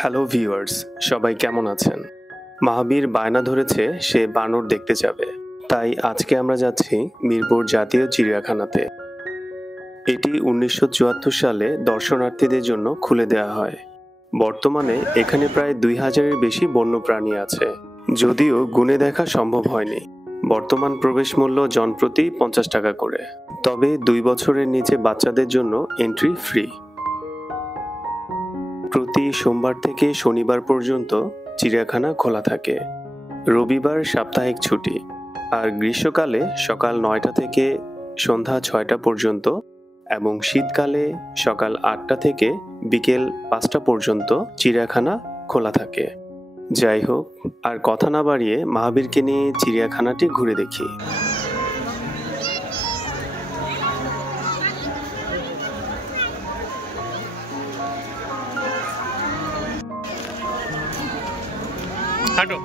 Hello viewers, সবাই কেমন আছেন? মাহাবীর বায়না ধরেছে সে বানর দেখতে যাবে। তাই আজকে আমরা যাচ্ছি মিরপুর জাতীয় চিড়িয়াখানাতে। এটি ১৯৭৪ সালে দর্শনার্থীদের জন্য খুলে দেওয়া হয়। বর্তমানে এখানে প্রায় ২,০০০-এর বেশি বন্যপ্রাণী আছে, যদিও গুণে দেখা সম্ভব হয়নি। বর্তমান প্রবেশ মূল্য জনপ্রতি ৫০ টাকা করে, তবে ২ বছরের নিচে বাচ্চাদের জন্য এন্ট্রি ফ্রি। প্রতি সোমবার থেকে শনিবার পর্যন্ত চিড়িয়াখানা খোলা থাকে। রবিবার সাপ্তাহিক ছুটি, আর গ্রীষ্মকালে সকাল ৯টা থেকে সন্ধ্যা ৬টা পর্যন্ত এবং শীতকালে সকাল ৮টা থেকে বিকেল ৫টা পর্যন্ত চিড়িয়াখানা খোলা থাকে। যাই হোক, আর কথা না বাড়িয়ে মাহাবীরকে নিয়ে চিড়িয়াখানাটি ঘুরে দেখি। হাঁটো।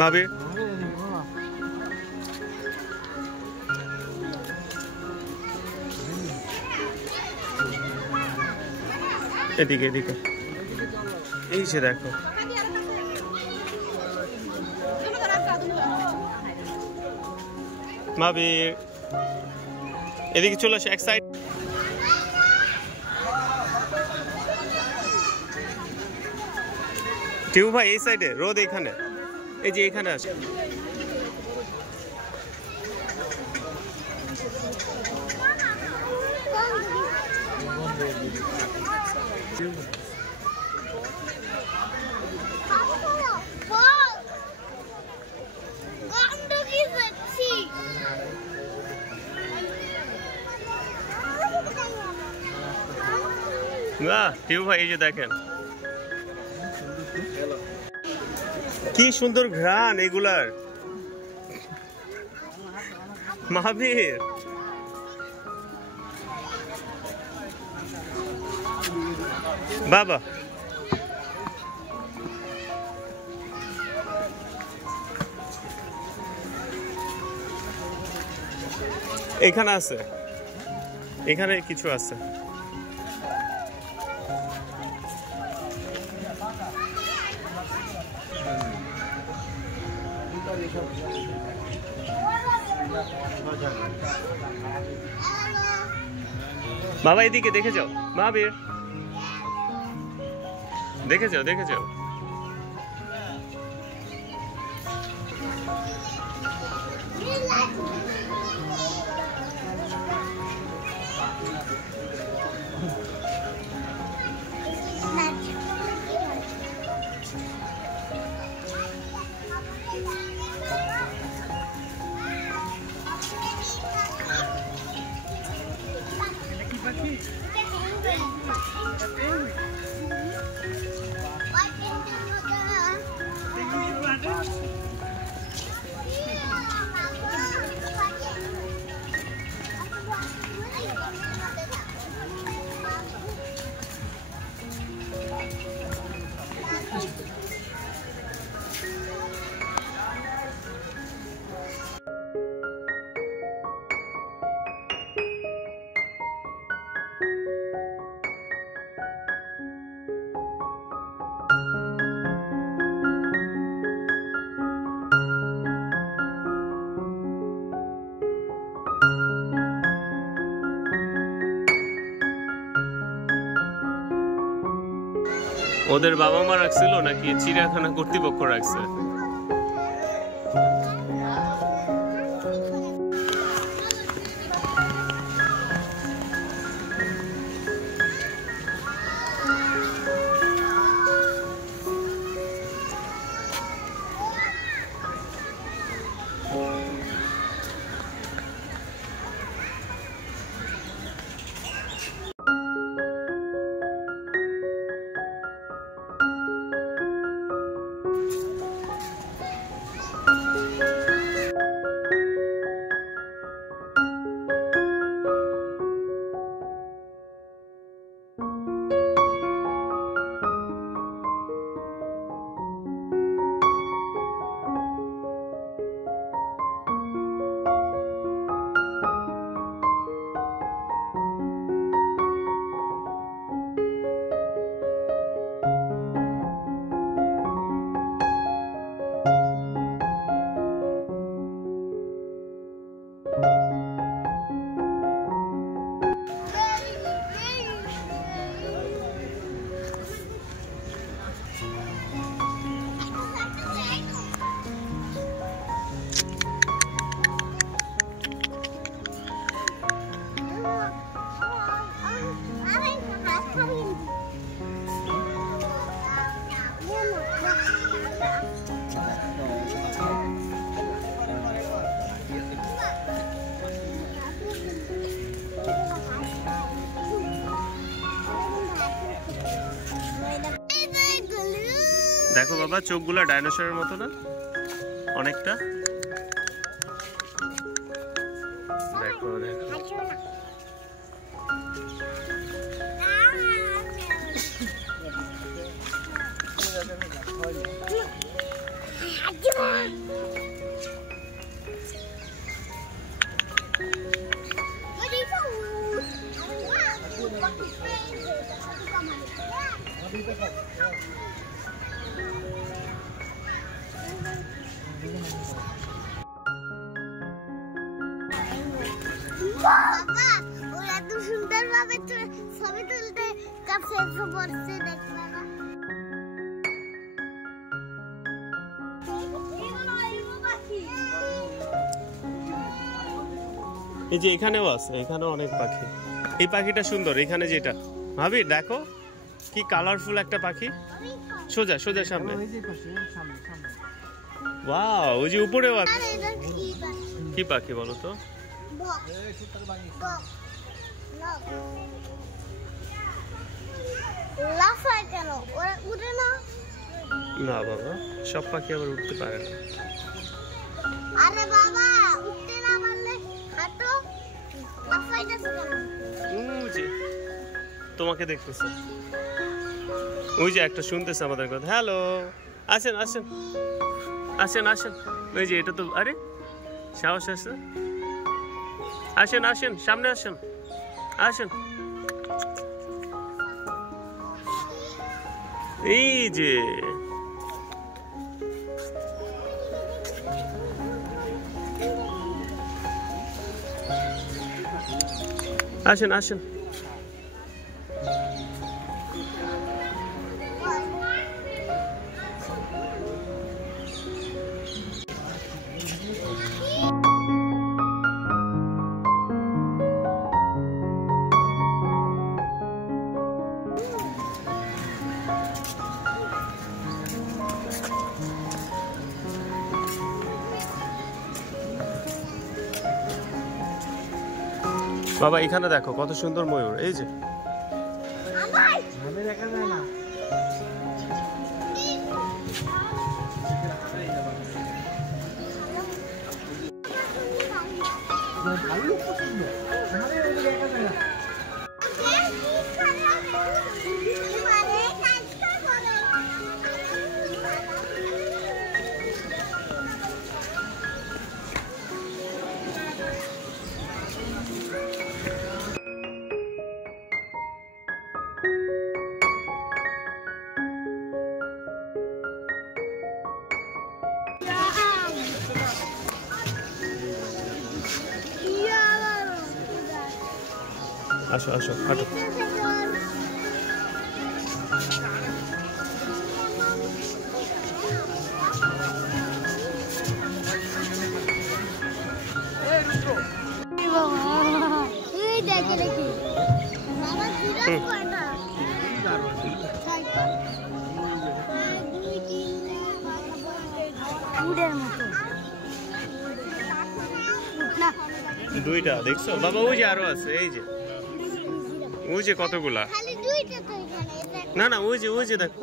মাহাবীর, এদিকে এদিকে, এই যে দেখো। মাহাবীর, এদিকে চলে আসে, এক সাইড। টিউ ভাই এই সাইডে, রোদ এখানে, এই যে এখানে আসে। না টিউ ভাই, এই যে দেখেন কি সুন্দর ঘ্রাণ এগুলার। মাহাবীর, বাবা এখানে আছে, এখানে কিছু আছে। বাবা এদিকে দেখে যাও, মাহাবীর দেখে যাও, দেখে যাও। ওদের বাবা মা রাখছিল নাকি চিড়িয়াখানা কর্তৃপক্ষ রাখছে? দেখো বাবা, চোখগুলা ডাইনোসরের মতো না অনেকটা। দেখো দেখো বাবা, ওরা এত সুন্দরভাবে ছবি তুলতে কাছে এসে পড়ছে, দেখবে না? এই যে এখানেও আছে, এখানেও অনেক পাখি। এই পাখিটা সুন্দর, এখানে যেটা ভাবি দেখো কি কালারফুল একটা পাখি। সোজা সোজা সামনে। ওয়াও, ওই যে উপরেও আছে। কি পাখি বলো তো? লাফায় কেন? ওরা উড়ে না? না বাবা, সব পাখি আবার উঠতে পারে না। আরে বাবা, উঠতে না পারলে হাঁটো, লাফাইতেছে কেন? ওই যে তোমাকে দেখতেছে, ওই যে একটা শুনতেছে আমাদের কথা। হ্যালো, আসেন আসেন আসেন আসেন। ওই যে এটা তো, আরে সাহস আছে, আসেন আসেন, সামনে আসেন আসেন। এই যে আসেন আসেন। বাবা এখানে দেখো কত সুন্দর ময়ূর। এই যে দেখা যায় না। ভালো পছন্দ, আমাদের ওদিকে দেখা যায় না। আসো আসো, হাঁটো। দুইটা দেখছো বাবা, ওই যে আরো আছে। এই যে ওই যে কতগুলা, না না ওই যে দেখো।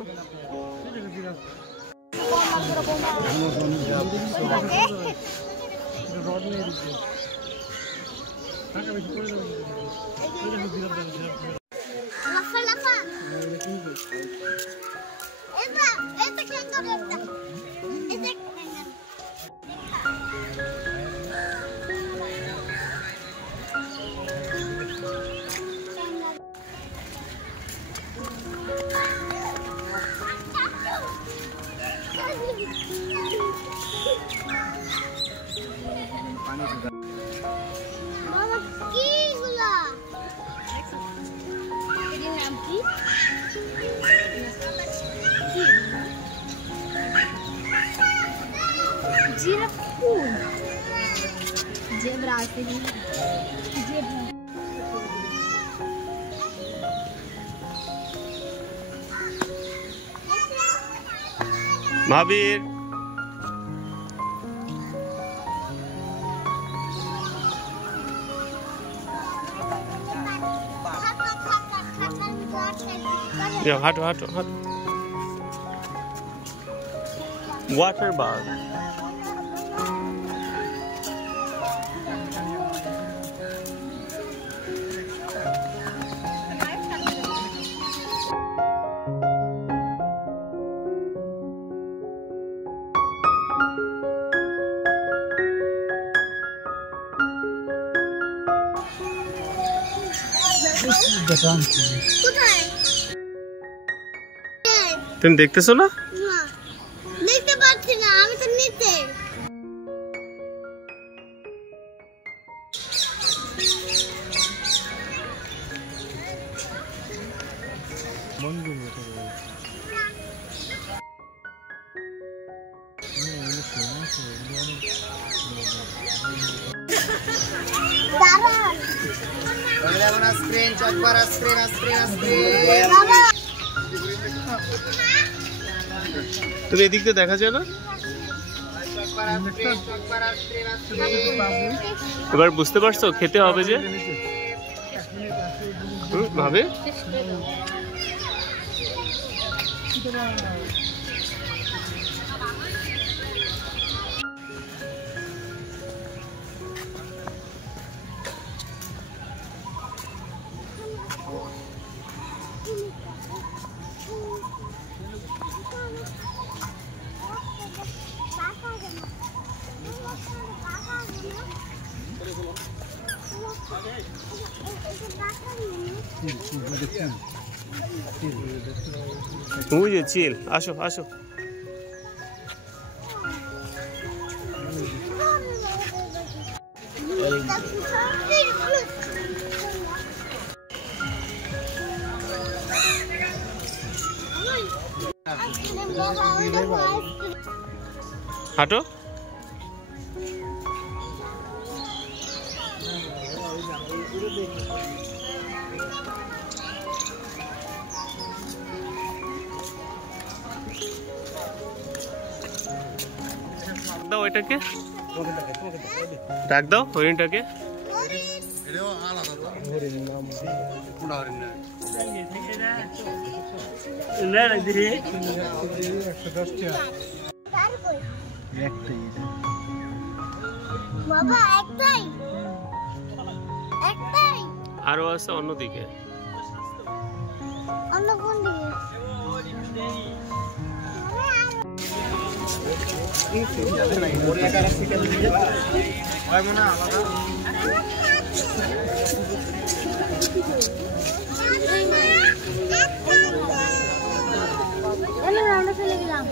মহাবীর হাঁটো হাঁটো হাঁটো। Water bug. কোথায়? তুমি দেখতেছো না? না, দেখতে পাচ্ছি না, আমি তো নিচে। দাঁড়ান। বাবা, তুমি এদিক দিয়ে দেখা যায় না? এবার বুঝতে পারছো খেতে হবে যে ভাবে। ওই যে চিল, আসো আসো। হাঁটো। দাও এটাকে, ডাক দাও হরিণটাকে। বাবা একটাই, একটাই। আরো আছে অন্যদিকে। অন্য কোন দিকে? আমরা চলে গেলাম।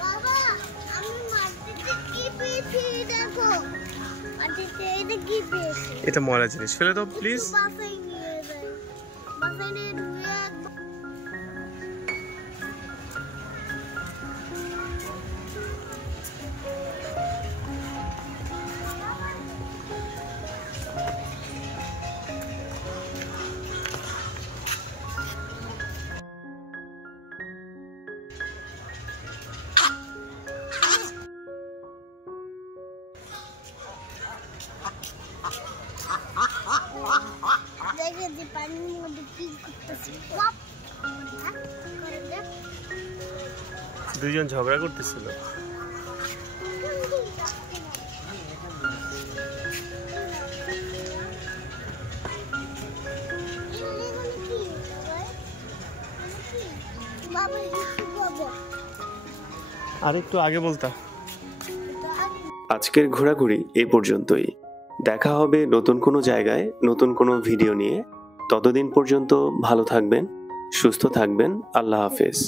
বাবা, আমি মাটিতে কি পেয়েছি দেখো। মাটিতে এটা কি পেয়েছি? এটা ময়লা জিনিস, ফেলে দাও প্লিজ। বাসায় নিয়ে যাই, বাসায় নিয়ে ধুয়ে একদম। দেখে যে পানির মধ্যে কি করতেছে। বাপ, করে দেখ। দুইজন ঝগড়া করতেছিল। বাবা কিছু বলবো। আর একটু আগে বলতা। আজকের ঘোরাঘুরি এই পর্যন্তই। দেখা হবে নতুন কোনো জায়গায় নতুন কোনো ভিডিও নিয়ে। ততদিন পর্যন্ত ভালো থাকবেন, সুস্থ থাকবেন। আল্লাহ হাফেজ।